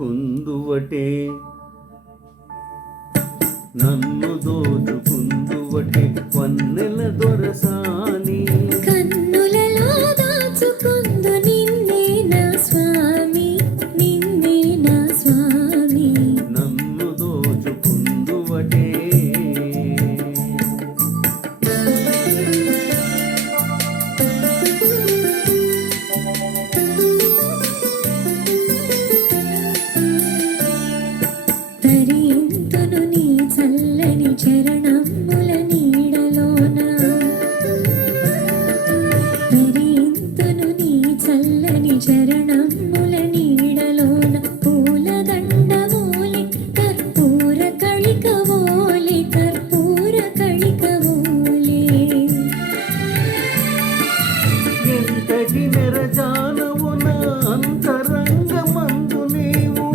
దోచుకుందువటే నన్ను దోచుకుందువటే వన్నెల దొరసాని కన్నులలో దాచుకుందు నిన్నే నా స్వామి నిన్నే నా స్వామి నన్ను దోచుకుందువటే తరింతును నీ చల్లని చరణముల నీడలోన తరింతును నీ చల్లని చరణముల నీడలోన పూలదండవోలి కర్పూర కళికవోలి కర్పూర కళికవోలి ఎంతటి నెరజానవు నా అంతరంగమందు నీవు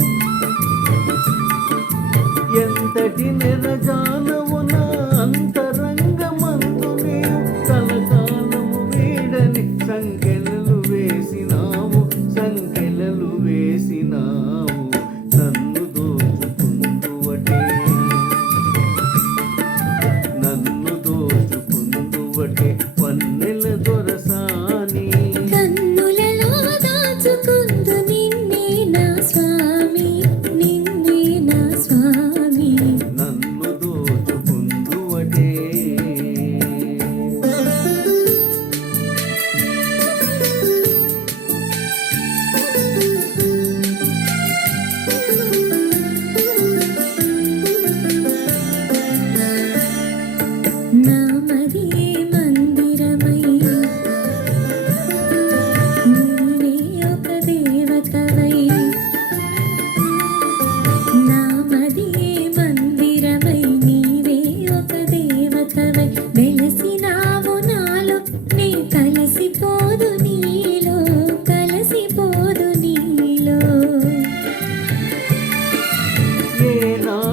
ఎంతటి నెరజానవు నా అంతరంగమందు నీవు కలకాలము వీడని సంకెలలు వేసినావు సంకెలలు వేసినావు నన్ను దోచుకుందువటే నన్ను దోచుకుందువటే వన్నెల దొరసాని కన్నులలో దాచుకుందు నిన్నే నా స్వామి నిన్నే నా స్వామి నన్ను దోచుకుందువటే నా మదియే మందిరమై నీవే ఒక దేవతవై నా మదియే మందిరమై నీవే ఒక దేవతవై వెలసినావు నాలో నే కలిసిపోదు నీలో కలిసిపోదు నీలో ఏనాడు